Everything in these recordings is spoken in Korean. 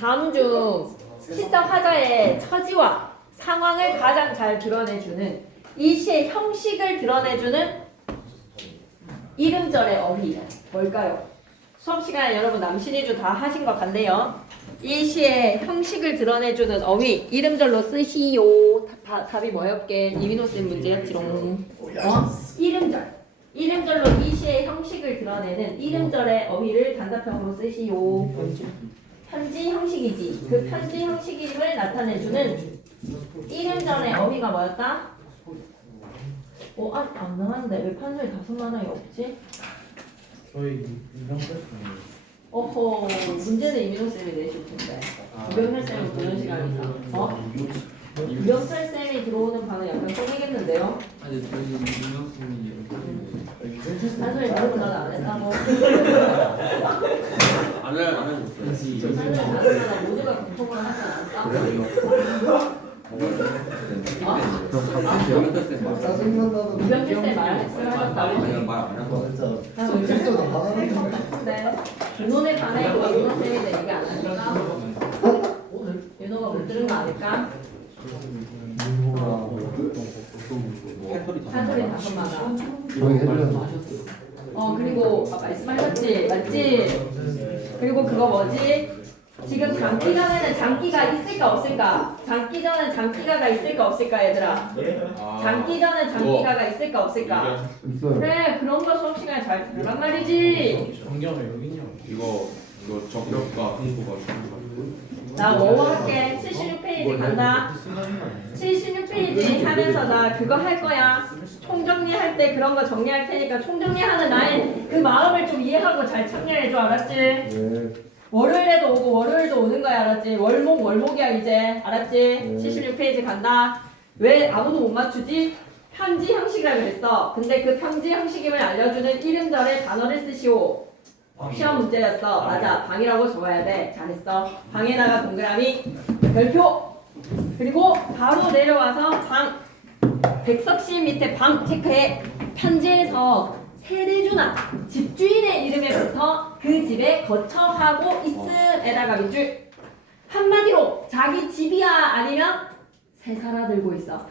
다음 중 시적 화자의 처지와 상황을 가장 잘 드러내주는 이 시의 형식을 드러내주는 이름절의 어휘 뭘까요? 수업 시간에 여러분 남신이주 다 하신 것 같네요. 이 시의 형식을 드러내주는 어휘 이름절로 쓰시오. 답이 뭐였게? 이민호 쌤 문제였지롱. 이름절로 이 시의 형식을 드러내는 이름절의 어휘를 단답형으로 쓰시오. 편지 형식이지. 그 편지 형식임을 나타내주는 이름절의 어휘가 뭐였다? 안 나왔는데 왜 판소리 다섯 만원이 없지? 저희 이명철 어허, 문제는 이민호 쌤이 내실 텐데. 이명철 쌤은 도전 시간이 있어. 이명철 쌤이 들어오는 반은 약간 꺼내겠는데요? 아니 저희 유명수님이 판소리 다섯 만원 안 했다고. 안 해줬어요. 판소리 다섯 만원 모두가 공통으로 하지 않았다? 짜증난다는 이명철 쌤 말했어요? 하셨다고? 아니요 말안 하고 실수도 다 하는 거 같은데 윤호네 반에 있고 윤호 쌤이 얘기 안 하니까 윤호가 못 들은 거 아닐까? 한소리 다섯 마나. 그리고 말씀하셨지 맞지? 그리고 그거 뭐지? 지금 장기 전에는 장기가 있을까 없을까? 장기 전에 장기가가 있을까 없을까 얘들아? 장기 전에 장기가가 있을까 없을까? 그래 그런 거 수업 시간에 잘 들으란 말이지. 정경을 여기냐? 이거 적력과 홍보가 중요하고 나 뭐뭐 할게. 76페이지 간다. 76페이지 하면서 나 그거 할 거야. 총정리할 때 그런 거 정리할 테니까 총정리하는 나의 그 마음을 좀 이해하고 잘 참여해줘 알았지? 네. 월요일에도 오고 월요일도 오는 거야 알았지? 월목이야 이제 알았지? 76페이지 간다. 왜 아무도 못 맞추지? 편지 형식이라고 그랬어. 근데 그 편지 형식임을 알려주는 이름절의 단어를 쓰시오. 시험 문제였어. 맞아. 방이라고 적어야 돼. 잘했어. 방에다가 동그라미 별표. 그리고 바로 내려와서 방. 백석실 밑에 방 체크해. 편지에서 세대주나 집주인의 이름에 붙어 그 집에 거처하고 있음에다가 밑줄. 한마디로 자기 집이야 아니면 새 살아 들고 있어.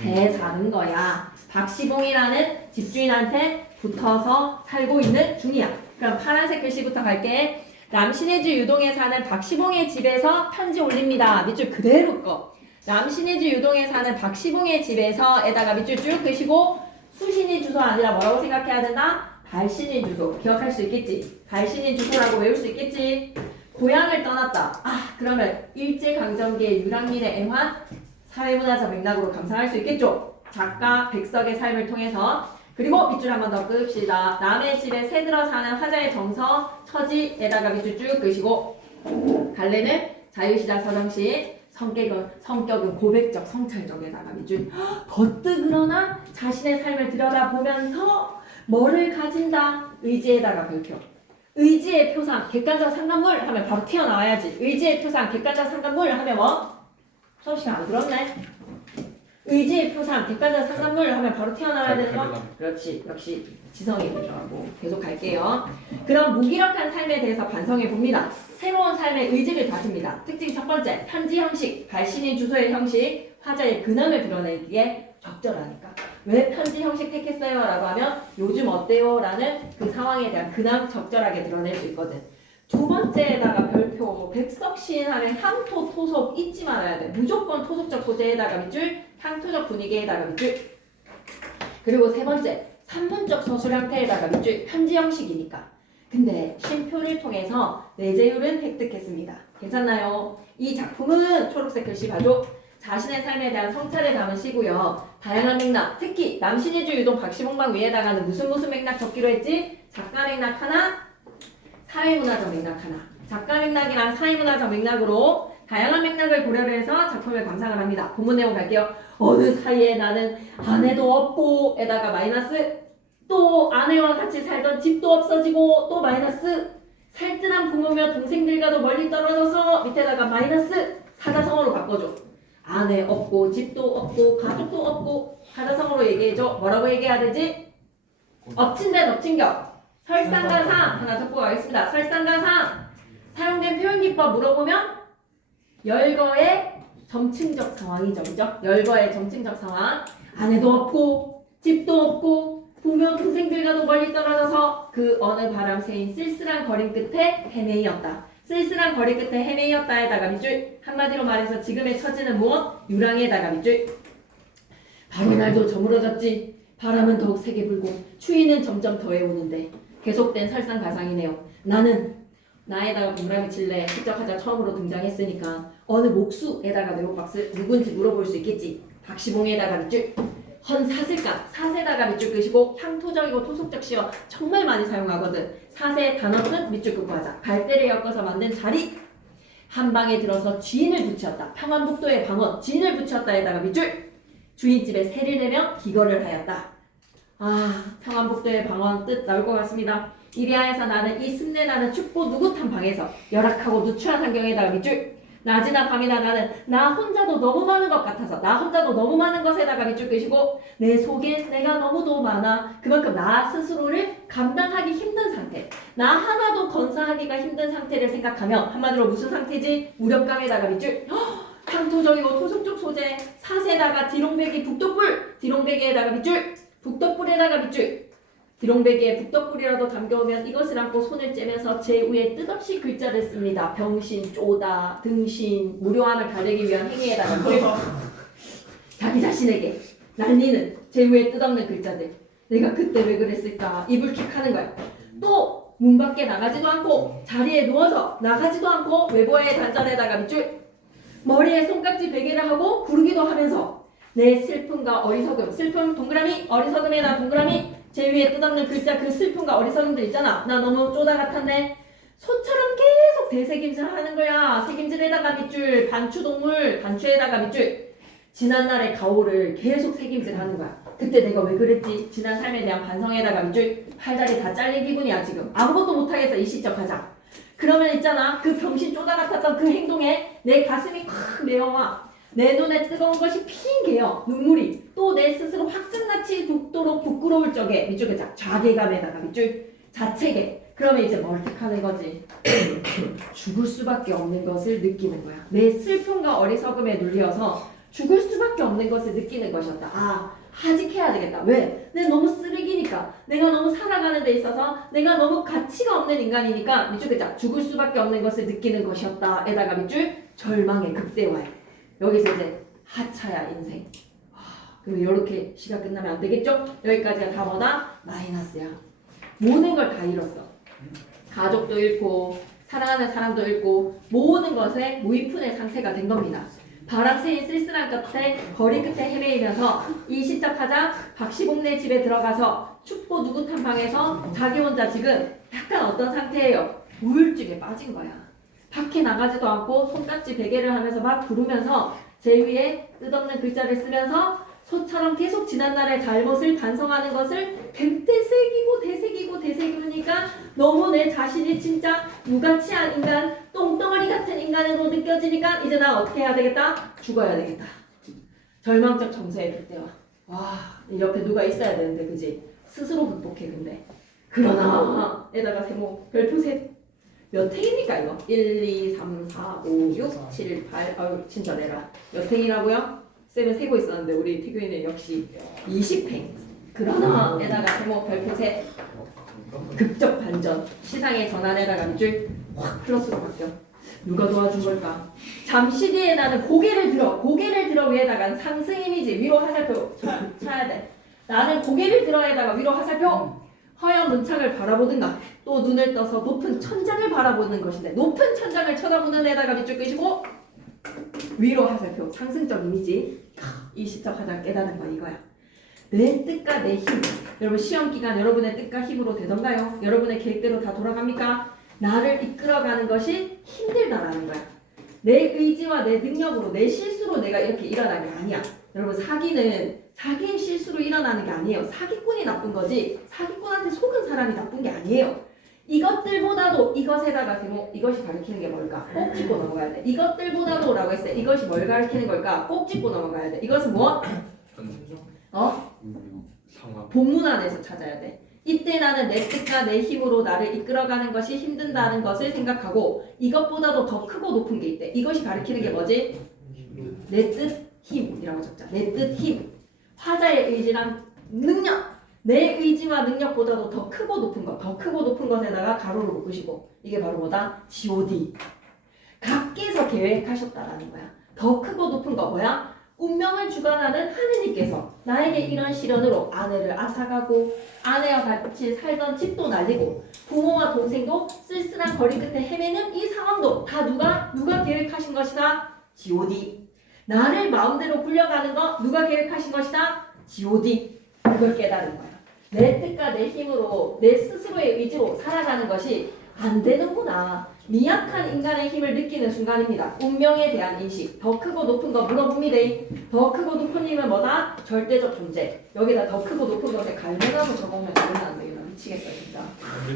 새 사는 거야. 박시봉이라는 집주인한테 붙어서 살고 있는 중이야. 그럼 파란색 글씨부터 갈게. 남신해주 유동에 사는 박시봉의 집에서 편지 올립니다. 밑줄 그대로 꺼. 남신해주 유동에 사는 박시봉의 집에서에다가 밑줄 쭉 그시고 수신인 주소 아니라 뭐라고 생각해야 된다? 발신인 주소. 기억할 수 있겠지? 발신인 주소라고 외울 수 있겠지? 고향을 떠났다. 그러면 일제강점기의 유랑민의 애환 사회문화적 맥락으로 감상할 수 있겠죠? 작가 백석의 삶을 통해서. 그리고 밑줄 한 번 더 끕시다. 남의 집에 새들어 사는 화자의 정서 처지에다가 밑줄 쭉 그시고 갈래는 자유시장 서정시 성격은 고백적 성찰적에다가 밑줄 덧뜨그러나 자신의 삶을 들여다보면서 뭐를 가진다? 의지에다가 별표. 의지의 표상 객관적 상관물 하면 바로 튀어나와야지. 의지의 표상 객관적 상관물 하면 뭐? 수업시간 안 들었네. 의지의 표상 객관적 상관물 하면 바로 튀어나와야 되는 거? 그렇지. 역시 지성이 부족하고 계속 갈게요. 그럼 무기력한 삶에 대해서 반성해 봅니다. 새로운 삶의 의지를 다집니다. 특징 첫 번째, 편지 형식, 발신인 주소의 형식, 화자의 근황을 드러내기에 적절하니까. 왜 편지 형식 택했어요? 라고 하면 요즘 어때요? 라는 그 상황에 대한 근황 적절하게 드러낼 수 있거든. 두 번째에다가 별표, 백석시인 하면 향토, 토속 잊지 말아야 돼. 무조건 토속적 소재에다가 밑줄, 향토적 분위기에다가 밑줄. 그리고 세 번째, 산문적 서술 형태에다가 밑줄, 편지 형식이니까. 근데 쉼표를 통해서 내재율은 획득했습니다. 괜찮나요? 이 작품은 초록색 글씨 봐줘. 자신의 삶에 대한 성찰을 담은 시고요. 다양한 맥락, 특히 남신해주 유동 박시봉방 위에다가는 무슨 맥락 적기로 했지? 작가 맥락 하나, 사회문화적 맥락 하나. 작가 맥락이랑 사회문화적 맥락으로 다양한 맥락을 고려를 해서 작품을 감상을 합니다. 본문 내용 갈게요. 어느 사이에 나는 아내도 없고 에다가 마이너스 또 아내와 같이 살던 집도 없어지고 또 마이너스 살뜰한 부모며 동생들과도 멀리 떨어져서 밑에다가 마이너스 사자성어로 바꿔줘. 아내 없고 집도 없고 가족도 없고 사자성어로 얘기해줘. 뭐라고 얘기해야 되지? 엎친 데 엎친 격. 설상가상 하나 적고 가겠습니다. 설상가상 사용된 표현기법 물어보면 열거의 점층적 상황이죠. 그죠? 열거의 점층적 상황. 아내도 없고 집도 없고 부모 동생들과도 멀리 떨어져서 그 어느 바람 새인 쓸쓸한 거리 끝에 헤매이었다. 쓸쓸한 거리 끝에 헤매이었다에다가 밑줄. 한마디로 말해서 지금의 처지는 무엇? 유랑에다가 밑줄. 바로 날도 저물어졌지. 바람은 더욱 세게 불고 추위는 점점 더해오는데 계속된 설상가상이네요. 나는 나에다가 동그라미 칠래 시적하자 처음으로 등장했으니까 어느 목수에다가 네오박스 누군지 물어볼 수 있겠지. 박시봉에다가 밑줄. 헌사슬감 사세다가 밑줄 끄시고 향토적이고 토속적 시어 정말 많이 사용하거든. 사세 단어 끝 밑줄 끄고 하자. 갈대를 엮어서 만든 자리. 한 방에 들어서 쥐인을 붙였다. 평안북도의 방언 쥐인을 붙였다에다가 밑줄. 주인집에 세를 내며 기거를 하였다. 아, 평안북도의 방언 뜻 나올 것 같습니다. 이리하여서 나는 이 습내나는 춥고 누긋한 방에서 열악하고 누추한 환경에다가 밑줄. 낮이나 밤이나 나는 나 혼자도 너무 많은 것 같아서 나 혼자도 너무 많은 것에다가 밑줄 끄시고 내 속에 내가 너무도 많아. 그만큼 나 스스로를 감당하기 힘든 상태. 나 하나도 건사하기가 힘든 상태를 생각하며 한마디로 무슨 상태지? 무력감에다가 밑줄. 향토적이고 토속적 소재 사세다가 디롱배기 북덕불 디롱배기에다가 밑줄 북덕불에다가 밑줄 디롱배기에 북덕불이라도 담겨오면 이것을 안고 손을 째면서 제 위에 뜻없이 글자를 씁니다. 병신, 쪼다, 등신, 무료함을 가리기 위한 행위에다가 밑줄. 자기 자신에게 날리는 제 위에 뜻없는 글자들. 내가 그때 왜 그랬을까 이불킥하는 거야. 또 문 밖에 나가지도 않고 자리에 누워서 나가지도 않고 외부의 단전에다가 밑줄. 머리에 손깍지 베개를 하고 구르기도 하면서 내 슬픔과 어리석음 슬픔 동그라미 어리석음에다 동그라미 제 위에 뜻없는 글자 그 슬픔과 어리석음들 있잖아. 나 너무 쪼다 같았네. 소처럼 계속 대책임질 하는 거야. 책임질에다가 밑줄 반추동물 반추에다가 밑줄 지난날의 가오를 계속 책임질 하는 거야. 그때 내가 왜 그랬지? 지난 삶에 대한 반성에다가 밑줄 팔다리 다 잘린 기분이야 지금. 아무것도 못하겠어 이 시적 하자. 그러면 있잖아 그 병신 쪼다 같았던 그 행동에 내 가슴이 콱 메어와 내 눈에 뜨거운 것이 핑개요 눈물이 또 내 스스로 확증나치 돋도록 부끄러울 적에 밑줄 그자 자괴감에다가 밑줄 자책에 그러면 이제 뭘 택하는 거지? 죽을 수밖에 없는 것을 느끼는 거야. 내 슬픔과 어리석음에 눌려서 죽을 수밖에 없는 것을 느끼는 것이었다. 아 하직해야 되겠다. 왜? 내가 너무 쓰레기니까. 내가 너무 살아가는 데 있어서 내가 너무 가치가 없는 인간이니까 밑줄 그자 죽을 수밖에 없는 것을 느끼는 것이었다. 에다가 밑줄 절망의 극대화야. 여기서 이제 하차야 인생. 그럼 이렇게 시가 끝나면 안 되겠죠? 여기까지가 다 뭐다? 마이너스야. 모든 걸 다 잃었어. 가족도 잃고 사랑하는 사람도 잃고 모든 것에 무의푼의 상태가 된 겁니다. 바람 새인 쓸쓸한 끝에 거리 끝에 헤매이면서 이 시작하자 박시봉네 집에 들어가서 춥고 누긋한 방에서 자기 혼자 지금 약간 어떤 상태예요? 우울증에 빠진 거야. 밖에 나가지도 않고 손깍지 베개를 하면서 막 부르면서 제 위에 뜻없는 글자를 쓰면서 소처럼 계속 지난날의 잘못을 반성하는 것을 되새기고 너무 내 자신이 진짜 무가치한 인간 똥덩어리 같은 인간으로 느껴지니까 이제 나 어떻게 해야 되겠다? 죽어야 되겠다. 절망적 정서의 극대화. 와 옆에 누가 있어야 되는데 그지? 스스로 극복해 근데 그러나 에다가 세모 별표 셋 몇 행입니까 이거? 1, 2, 3, 4, 5, 6, 7, 8 아유 친절해라. 몇 행이라고요? 쌤은 세고 있었는데 우리 태교이는 역시 20행. 그러나 에다가 세모 별표 셋 극적 반전 시상의 전환에다가 밑줄 확 플러스로 바뀌어. 누가 도와준 걸까? 잠시 뒤에 나는 고개를 들어 위에다가 상승 이미지 위로 화살표 쳐야 돼. 나는 고개를 들어에다가 위로 화살표 허연 문창을 바라보든가 또 눈을 떠서 높은 천장을 바라보는 것인데 높은 천장을 쳐다보는 데다가 밑줄 끄시고 위로 화살표 상승적 이미지. 이 시적 하자 깨닫는 건 이거야. 내 뜻과 내 힘. 여러분 시험 기간 여러분의 뜻과 힘으로 되던가요? 여러분의 계획대로 다 돌아갑니까? 나를 이끌어가는 것이 힘들다라는 거야. 내 의지와 내 능력으로 내 실수로 내가 이렇게 일어나는 게 아니야. 여러분 사기는 자기의 실수로 일어나는 게 아니에요. 사기꾼이 나쁜 거지 사기꾼한테 속은 사람이 나쁜 게 아니에요. 이것들보다도 이것에다가 제목 이것이 가리키는 게 뭘까? 꼭 짚고 넘어가야 돼. 이것들보다도 라고 했을 때 이것이 뭘 가리키는 걸까? 꼭 짚고 넘어가야 돼. 이것은 뭐? 전체적 어? 상황 본문 안에서 찾아야 돼. 이때 나는 내 뜻과 내 힘으로 나를 이끌어가는 것이 힘든다는 것을 생각하고 이것보다도 더 크고 높은 게 있대. 이것이 가리키는 게 뭐지? 내 뜻, 힘이라고 적자. 내 뜻, 힘. 화자의 의지랑 능력. 내 의지와 능력보다도 더 크고 높은 것. 더 크고 높은 것에다가 가로를 묶으시고 이게 바로 뭐다? G.O.D. 각께서 계획하셨다라는 거야. 더 크고 높은 거 뭐야? 운명을 주관하는 하느님께서 나에게 이런 시련으로 아내를 앗아가고 아내와 같이 살던 집도 날리고 부모와 동생도 쓸쓸한 거리 끝에 헤매는 이 상황도 다 누가 계획하신 것이다? G.O.D. 나를 마음대로 굴려가는 거 누가 계획하신 것이다? G.O.D. 이걸 깨달은 거야. 내 뜻과 내 힘으로 내 스스로의 의지로 살아가는 것이 안 되는구나. 미약한 인간의 힘을 느끼는 순간입니다. 운명에 대한 인식. 더 크고 높은 거 물어봅니다. 더 크고 높은 힘은 뭐다? 절대적 존재. 여기다 더 크고 높은 것에 갈매나무 적으면 안 되겠다. 미치겠어 진짜.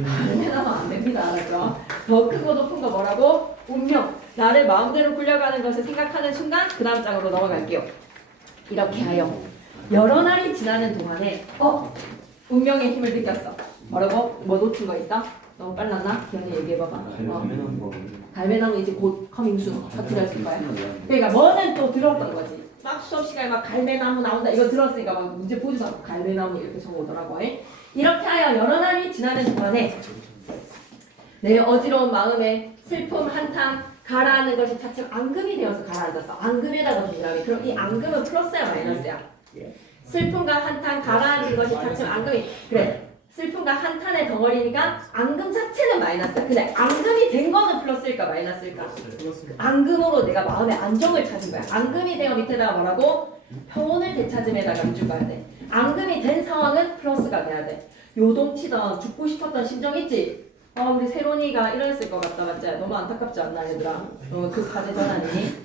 갈매나무 안 됩니다. 알았죠? 더 크고 높은 거 뭐라고? 운명. 나를 마음대로 굴려가는 것을 생각하는 순간 그 다음 장으로 넘어갈게요. 이렇게 하여 여러 날이 지나는 동안에 운명의 힘을 느꼈어. 뭐라고? 뭐 놓친 거 있어? 너무 빨랐나? 기현이 얘기해봐봐. 갈매나무 이제 곧 커밍순 터뜨려질 거야. 그러니까 뭐는 또 들었던 거지. 막 수업 시간에 막 갈매나무 나온다 이거 들었으니까 막 문제 보지도 않고 갈매나무 이렇게 적어오더라고. 이렇게 하여 여러 날이 지나는 동안에 내 어지러운 마음에 슬픔 한탕 가라앉는 것이 차츰 앙금이 되어서 가라앉았어. 앙금에다가 동그라미. 그럼 이 앙금은 플러스야 마이너스야? 슬픔과 한탄 가라앉은 것이 차츰 앙금이 그래. 슬픔과 한탄의 덩어리니까 앙금 자체는 마이너스야. 근데 앙금이 된 거는 플러스일까 마이너스일까? 앙금으로 내가 마음의 안정을 찾은 거야. 앙금이 되어 밑에다가 뭐라고? 평온을 되찾음에다가 밑줄 봐야 돼. 앙금이 된 상황은 플러스가 돼야 돼. 요동치던 죽고 싶었던 심정 있지? 우리 세론이가 이랬을 것 같다 맞지? 너무 안타깝지 않나 얘들아? 그 과제 전환이니?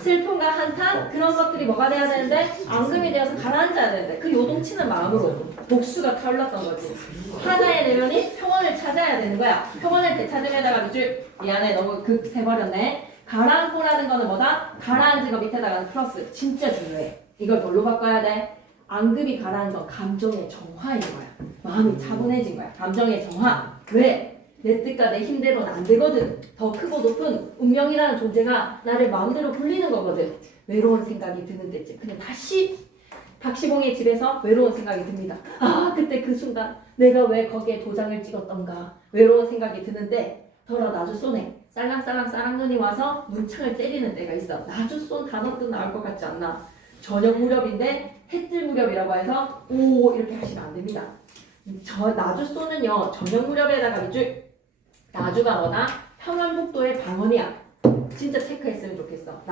슬픔과 한탄 그런 것들이 뭐가 돼야 되는데 앙금이 되어서 가라앉아야 되는데 그 요동치는 마음으로 복수가 타올랐던 거지. 하나의 내면이 평온을 찾아야 되는 거야. 평온을 되찾음에다가 밑줄 미안해 너무 극세버렸네. 가라앉고라는 거는 뭐다? 가라앉은 거 밑에다가는 플러스. 진짜 중요해. 이걸 뭘로 바꿔야 돼? 앙금이 가라앉은 건 감정의 정화인 거야. 마음이 차분해진 거야. 감정의 정화. 왜? 내 뜻과 내 힘대로는 안 되거든. 더 크고 높은 운명이라는 존재가 나를 마음대로 굴리는 거거든. 외로운 생각이 드는 때쯤. 근데 다시 박시봉의 집에서 외로운 생각이 듭니다. 그때 그 순간 내가 왜 거기에 도장을 찍었던가. 외로운 생각이 드는데 더러 나주손에 쌀랑쌀랑 쌀랑눈이 와서 문창을 때리는 때가 있어. 나주손 단어도 나올 것 같지 않나? 저녁 무렵인데 해뜰 무렵이라고 해서 이렇게 하시면 안 됩니다. 나주손은요 저녁 무렵에다가 밑줄 나주가 뭐다? 평안북도의 방언이야. 진짜 체크했으면 좋겠어.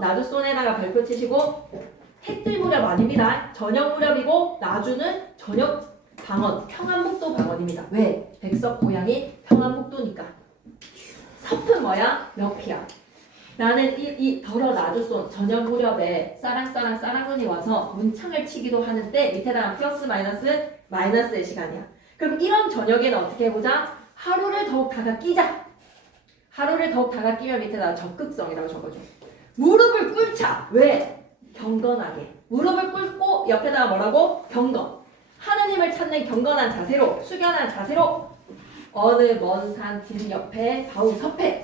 나주손에다가 별표 치시고 해뜰 무렵 아닙니다. 저녁 무렵이고 나주는 저녁 방언, 평안북도 방언입니다. 왜? 백석 고향이 평안북도니까. 섭은 뭐야? 명피야. 나는 이 더러 나주손 저녁 무렵에 싸랑싸랑 싸랑눈이 와서 문창을 치기도 하는데 밑에다가 플러스 마이너스의 시간이야. 그럼 이런 저녁에는 어떻게 해보자? 하루를 더욱 다가 끼자. 하루를 더욱 다가 끼면 밑에다 적극성이라고 적어줘. 무릎을 꿇자. 왜? 경건하게. 무릎을 꿇고 옆에다가 뭐라고? 경건. 하느님을 찾는 경건한 자세로, 숙연한 자세로 어느 먼 산 뒷 옆에 바위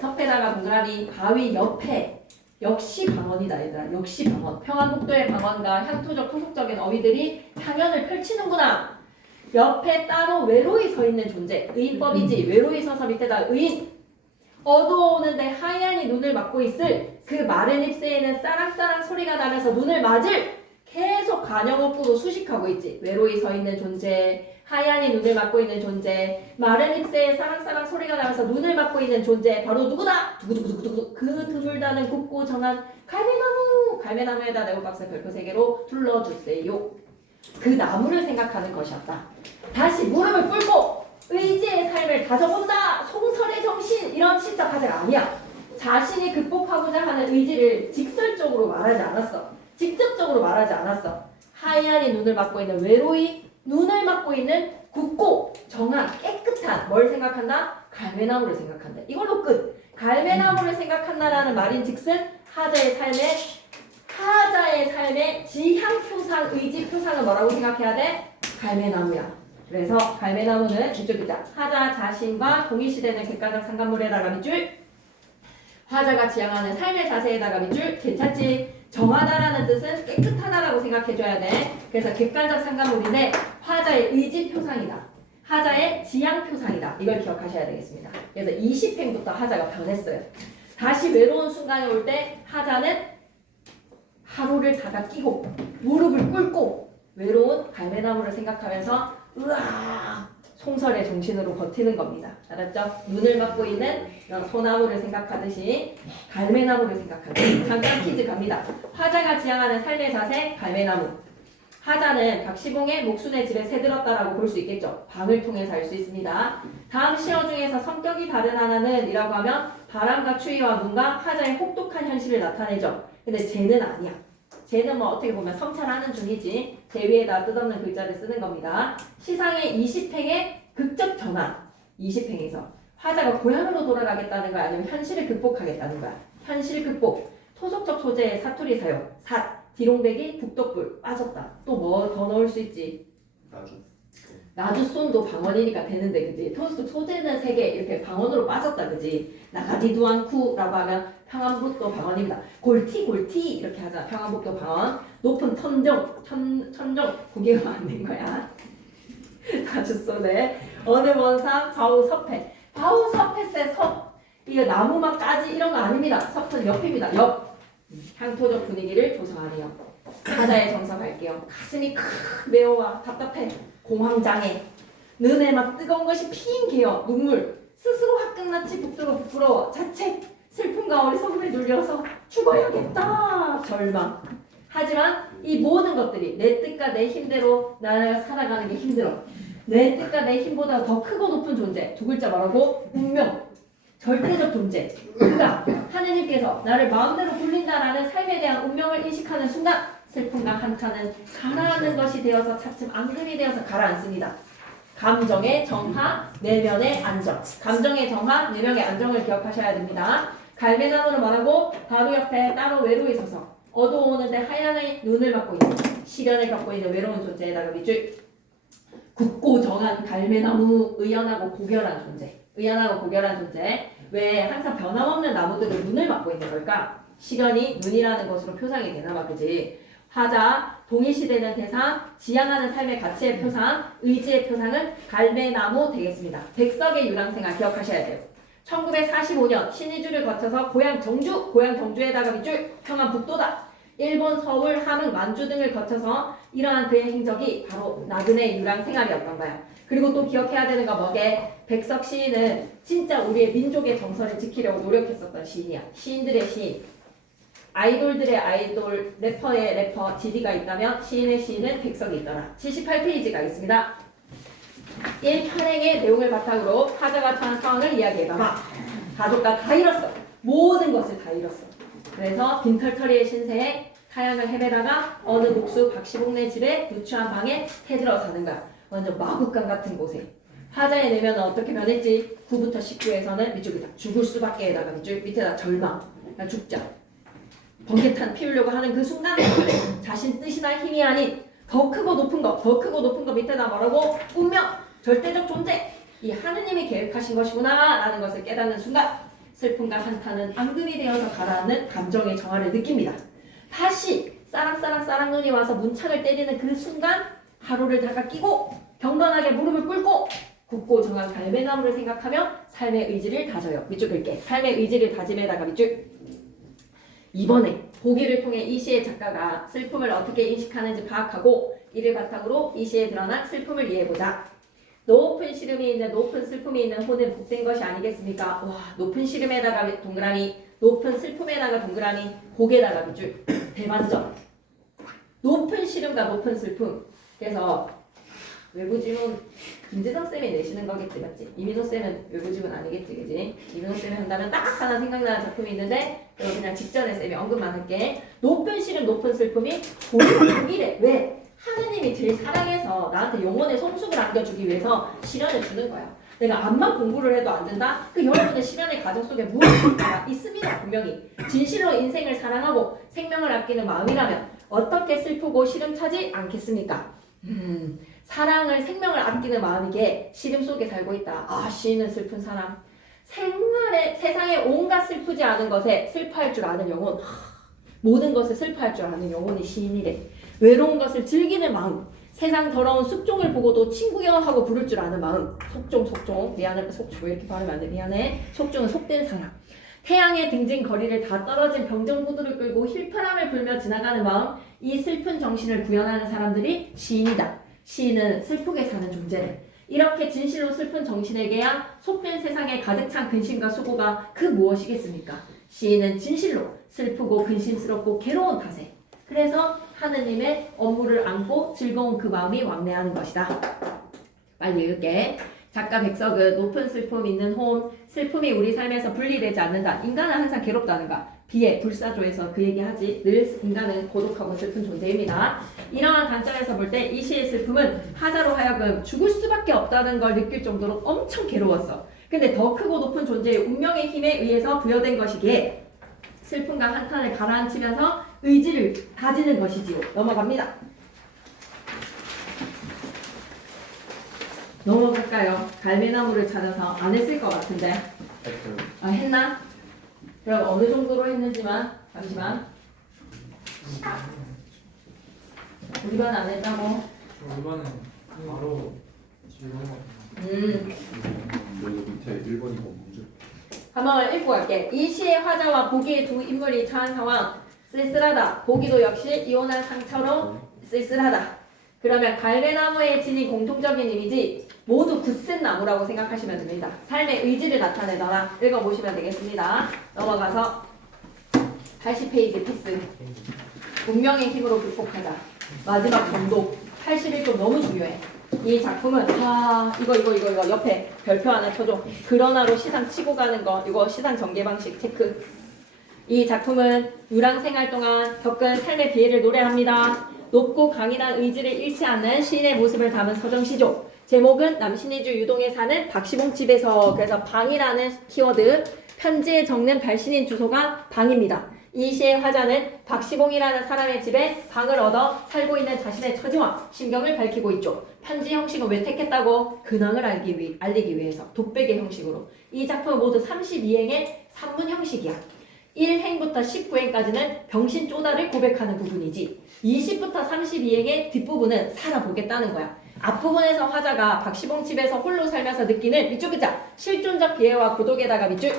섭에다가 동그라미 바위 옆에 역시 방언이다 얘들아. 역시 방언. 평안북도의 방언과 향토적 토속적인 어휘들이 향연을 펼치는구나. 옆에 따로 외로이 서 있는 존재. 의인법이지. 외로이 서서 밑에다 의인. 어두워오는데 하얀이 눈을 막고 있을 그 마른 잎새에는 싸랑싸랑 소리가 나면서 눈을 맞을 계속 간영업구로 수식하고 있지. 외로이 서 있는 존재, 하얀이 눈을 막고 있는 존재, 마른 잎새에 싸랑싸랑 소리가 나면서 눈을 막고 있는 존재 바로 누구다? 두구두구두구두구. 그 드물다는 굽고 정한 갈매나무에다 네오박스 별표 3개로 둘러주세요. 그 나무를 생각하는 것이었다. 다시 무릎을 꿇고 의지의 삶을 다져본다. 송설의 정신 이런 시적 화제가 아니야. 자신이 극복하고자 하는 의지를 직설적으로 말하지 않았어. 직접적으로 말하지 않았어. 하얀이 눈을 막고 있는 외로이 눈을 막고 있는 굳고 정한 깨끗한 뭘 생각한다? 갈매나무를 생각한다. 이걸로 끝. 갈매나무를 생각한다라는 말인 즉슨 하자의 삶의 지향 표상, 의지 표상은 뭐라고 생각해야 돼? 갈매나무야. 그래서 갈매나무는 이쪽 있자. 하자 자신과 동일시되는 객관적 상관물에다가 밑줄. 화자가 지향하는 삶의 자세에다가 밑줄. 괜찮지? 정하다라는 뜻은 깨끗하다라고 생각해줘야 돼. 그래서 객관적 상관물인데 화자의 의지 표상이다. 하자의 지향 표상이다. 이걸 기억하셔야 되겠습니다. 그래서 20행부터 하자가 변했어요. 다시 외로운 순간이 올 때 하자는 하루를 닫아 끼고 무릎을 꿇고 외로운 갈매나무를 생각하면서 으아 송설의 정신으로 버티는 겁니다. 알았죠? 눈을 막고 있는 이런 소나무를 생각하듯이 갈매나무를 생각하듯이. 잠깐 퀴즈 갑니다. 화자가 지향하는 삶의 자세 갈매나무. 하자는 박시봉의 목순의 집에 새들었다라고 볼 수 있겠죠. 방을 통해서 알 수 있습니다. 다음 시어 중에서 성격이 다른 하나는 이라고 하면 바람과 추위와 눈과 하자의 혹독한 현실을 나타내죠. 근데 쟤는 아니야. 쟤는 뭐 어떻게 보면 성찰하는 중이지. 제 위에다 뜻없는 글자를 쓰는 겁니다. 시상의 20행의 극적 전환. 20행에서 화자가 고향으로 돌아가겠다는 거야? 아니면 현실을 극복하겠다는 거야? 현실 극복. 토속적 소재의 사투리 사용. 디롱백이 북덕불 빠졌다. 또 뭐 더 넣을 수 있지? 나주손도 방언이니까 되는데 그지? 토속 소재는 3개 이렇게 방언으로 빠졌다 그지? 나가디도 않고라고 하면 평안북도 방언입니다. 골티 이렇게 하자. 평안북도 방언. 높은 천정 고개가 안 된 거야. 나주손에 어느 원상 좌우섭해. 좌우섭해세 섭. 이거 나무막까지 이런 거 아닙니다. 섭은 옆입니다. 옆. 향토적 분위기를 조성하네요. 하자의 정서 갈게요. 가슴이 매워와 답답해. 공황장애. 눈에 막 뜨거운 것이 핑계요. 눈물. 스스로 화끈났지 부끄러워. 자책. 슬픔과 어리석음에 눌려서 죽어야겠다. 절망. 하지만 이 모든 것들이 내 뜻과 내 힘대로 나를 살아가는 게 힘들어. 내 뜻과 내 힘보다 더 크고 높은 존재. 두 글자 말하고 운명. 절대적 존재. 그가 하느님께서 나를 마음대로 굴린다라는 삶에 대한 운명을 인식하는 순간 슬픔과 한탄은 가라앉는 것이 되어서 차츰 앙금이 되어서 가라앉습니다. 감정의 정화, 내면의 안정. 감정의 정화, 내면의 안정을 기억하셔야 됩니다. 갈매나무를 말하고 바로 옆에 따로 외로이 서서 어두워오는데 하얀의 눈을 막고 있는 시련을 겪고 있는 외로운 존재에다가 밑줄. 굳고 정한 갈매나무, 의연하고 고결한 존재. 의연하고 고결한 존재. 왜 항상 변함없는 나무들은 눈을 막고 있는 걸까? 시련이 눈이라는 것으로 표상이 되나봐 그지? 화자, 동일시되는 대상, 지향하는 삶의 가치의 표상, 의지의 표상은 갈매나무 되겠습니다. 백석의 유랑생활 기억하셔야 돼요. 1945년 신의주를 거쳐서 고향 정주에다가 밑줄 평안북도다. 일본 서울, 함흥, 만주 등을 거쳐서 이러한 그의 행적이 바로 나그네 유랑생활이었던 거야. 그리고 또 기억해야 되는 거 뭐게? 백석 시인은 진짜 우리의 민족의 정서를 지키려고 노력했었던 시인이야. 시인들의 시인. 아이돌들의 아이돌, 래퍼의 래퍼, 지디가 있다면 시인의 시인은 백석이 있더라. 78페이지 가겠습니다. 1편행의 내용을 바탕으로 화자가 처한 상황을 이야기해봐봐. 가족과 다 잃었어. 모든 것을 다 잃었어. 그래서 빈털터리의 신세에 타향을 헤매다가 어느 목수 박시봉네 집에 누추한 방에 새들어 사는 거야. 완전 마구간 같은 곳에. 화자의 내면은 어떻게 변했지? 9부터 19에서는 밑줄이다. 죽을 수밖에 에다가 밑에다 절망. 그냥 죽자. 번개탄 피우려고 하는 그 순간 자신 뜻이나 힘이 아닌 더 크고 높은 거 밑에다 말하고 운명, 절대적 존재. 이 하느님이 계획하신 것이구나 라는 것을 깨닫는 순간 슬픔과 한탄은 앙금이 되어서 가라앉는 감정의 정화를 느낍니다. 다시 싸락싸락 눈이 와서 문창을 때리는 그 순간 하루를 닦아 끼고 경건하게 무릎을 꿇고 굳고 정한 갈매나무를 생각하며 삶의 의지를 다져요. 밑줄 글게. 삶의 의지를 다짐에다가 밑줄. 이번에 보기를 통해 이 시의 작가가 슬픔을 어떻게 인식하는지 파악하고 이를 바탕으로 이 시에 드러난 슬픔을 이해해보자. 높은 시름이 있는 높은 슬픔이 있는 호는 복된 것이 아니겠습니까? 와, 높은 시름에다가 동그라미, 높은 슬픔에다가 동그라미, 곡에다가 밑줄. 대반전. 높은 시름과 높은 슬픔. 그래서 외부 지문 김재성 쌤이 내시는 거겠지, 맞지? 이민호 쌤은 외부 지문 아니겠지, 그지? 이민호 쌤이 한다면 딱 하나 생각나는 작품이 있는데 그거 그냥 직전에 쌤이 언급만 할게. 높은 시름, 높은 슬픔이 동일해. 왜? 하느님이 제일 사랑해서 나한테 영혼의 성숙을 안겨주기 위해서 시련을 주는 거야. 내가 암만 공부를 해도 안 된다? 그 여러분의 시련의 과정 속에 무엇인가 있습니다. 분명히. 진실로 인생을 사랑하고 생명을 아끼는 마음이라면 어떻게 슬프고 시름차지 않겠습니까? 사랑을 생명을 아끼는 마음이기에 시름 속에 살고 있다. 아 시인은 슬픈 사람. 세상에 온갖 슬프지 않은 것에 슬퍼할 줄 아는 영혼. 모든 것을 슬퍼할 줄 아는 영혼이 시인이래. 외로운 것을 즐기는 마음. 세상 더러운 숙종을 보고도 친구여 하고 부를 줄 아는 마음. 속종 미안해. 속종 왜 이렇게 발음이 안 돼? 미안해. 속종은 속된 사람. 태양의 등진 거리를 다 떨어진 병정구두를 끌고 힐파람을 불며 지나가는 마음. 이 슬픈 정신을 구현하는 사람들이 시인이다. 시인은 슬프게 사는 존재래. 이렇게 진실로 슬픈 정신에게야 속된 세상에 가득 찬 근심과 수고가 그 무엇이겠습니까? 시인은 진실로 슬프고 근심스럽고 괴로운 탓에 그래서 하느님의 업무를 안고 즐거운 그 마음이 왕래하는 것이다. 빨리 읽을게. 작가 백석은 높은 슬픔 있는 호흡, 슬픔이 우리 삶에서 분리되지 않는다. 인간은 항상 괴롭다는가. 비에 불사조에서 그 얘기하지. 늘 인간은 고독하고 슬픈 존재입니다. 이러한 관점에서 볼 때 이 시의 슬픔은 하자로 하여금 죽을 수밖에 없다는 걸 느낄 정도로 엄청 괴로웠어. 근데 더 크고 높은 존재의 운명의 힘에 의해서 부여된 것이기에 슬픔과 한탄을 가라앉히면서 의지를 다지는 것이지요. 넘어갑니다. 넘어갈까요? 갈매나무를 찾아서 안 했을 것 같은데. 아 했나? 그럼 어느 정도로 했는지만 잠시만. 우리 반 안 했다고? 저 이번에 바로 지금 여기 밑에 1번이고 문제. 한번 읽고 갈게. 이 시의 화자와 보기의 두 인물이 처한 상황. 쓸쓸하다. 보기도 역시 이혼한 상처로 쓸쓸하다. 그러면 갈매나무에 지닌 공통적인 이미지 모두 굳센 나무라고 생각하시면 됩니다. 삶의 의지를 나타내다가 읽어보시면 되겠습니다. 넘어가서 80페이지 피스. 운명의 힘으로 극복하자. 마지막 정독 81쪽 너무 중요해. 이 작품은 이거 옆에 별표 하나 쳐줘. 그러나로 시상 치고 가는 거 이거 시상 전개 방식 체크. 이 작품은 유랑 생활 동안 겪은 삶의 비애를 노래합니다. 높고 강인한 의지를 잃지 않는 시인의 모습을 담은 서정시죠. 제목은 남신이주 유동에 사는 박시봉 집에서. 그래서 방이라는 키워드, 편지에 적는 발신인 주소가 방입니다. 이 시의 화자는 박시봉이라는 사람의 집에 방을 얻어 살고 있는 자신의 처지와 심경을 밝히고 있죠. 편지 형식은 왜 택했다고? 근황을 알리기 위해서 독백의 형식으로. 이 작품은 모두 32행의 산문 형식이야. 1행부터 19행까지는 병신 쪼다를 고백하는 부분이지 20부터 32행의 뒷부분은 살아보겠다는 거야. 앞부분에서 화자가 박시봉 집에서 홀로 살면서 느끼는 밑줄그자 실존적 비애와 고독에다가 밑줄,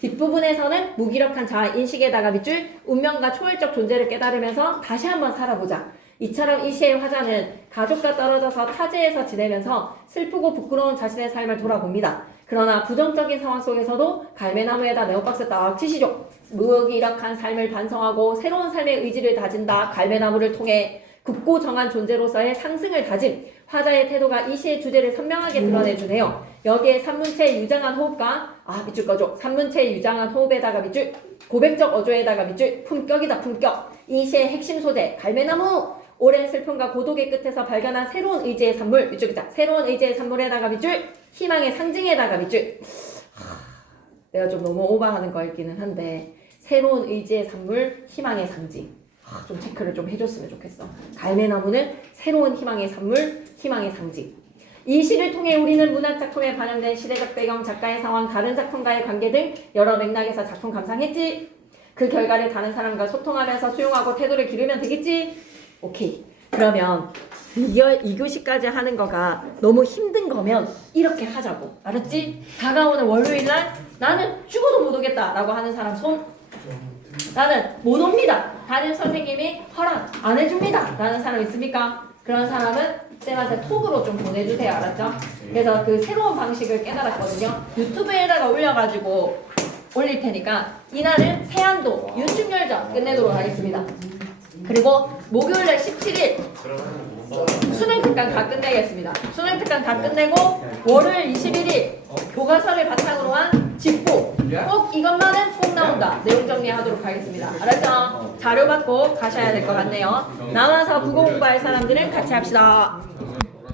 뒷부분에서는 무기력한 자아 인식에다가 밑줄 운명과 초월적 존재를 깨달으면서 다시 한번 살아보자. 이처럼 이 시의 화자는 가족과 떨어져서 타지에서 지내면서 슬프고 부끄러운 자신의 삶을 돌아봅니다. 그러나 부정적인 상황 속에서도 갈매나무에다 네오박스 딱 치시죠. 무기력한 삶을 반성하고 새로운 삶의 의지를 다진다. 갈매나무를 통해 굳고 정한 존재로서의 상승을 다짐. 화자의 태도가 이 시의 주제를 선명하게 드러내주네요. 여기에 산문체의 유장한 호흡과 밑줄 꺼줘. 산문체의 유장한 호흡에다가 밑줄, 고백적 어조에다가 밑줄, 품격이다 품격. 이 시의 핵심 소재 갈매나무. 오랜 슬픔과 고독의 끝에서 발견한 새로운 의지의 산물, 밑줄기자. 새로운 의지의 산물에다가 밑줄, 희망의 상징에다가 밑줄. 내가 좀 너무 오버하는 거있기는 한데 새로운 의지의 산물, 희망의 상징. 좀 체크를 좀 해줬으면 좋겠어. 갈매나무는 새로운 희망의 산물, 희망의 상징. 이 시를 통해 우리는 문학작품에 반영된 시대적 배경, 작가의 상황, 다른 작품과의 관계 등 여러 맥락에서 작품 감상했지. 그 결과를 다른 사람과 소통하면서 수용하고 태도를 기르면 되겠지. 오케이. 그러면 2교시까지 하는 거가 너무 힘든 거면 이렇게 하자고. 알았지? 다가오는 월요일날 나는 죽어도 못 오겠다 라고 하는 사람 손. 나는 못 옵니다. 담임 선생님이 허락 안 해줍니다 라는 사람 있습니까? 그런 사람은 쌤한테 톡으로 좀 보내주세요. 알았죠? 그래서 그 새로운 방식을 깨달았거든요. 유튜브에다가 올려가지고 올릴 테니까 이날은 세안도 윤중열전 끝내도록 하겠습니다. 그리고 목요일날 17일 수능특강 다 끝내겠습니다. 수능특강 다 끝내고 월요일 21일 교과서를 바탕으로 한 집보 꼭 이것만은 꼭 나온다. 내용 정리하도록 하겠습니다. 알았죠? 자료 받고 가셔야 될 것 같네요. 나와서 국어 공부할 사람들은 같이 합시다.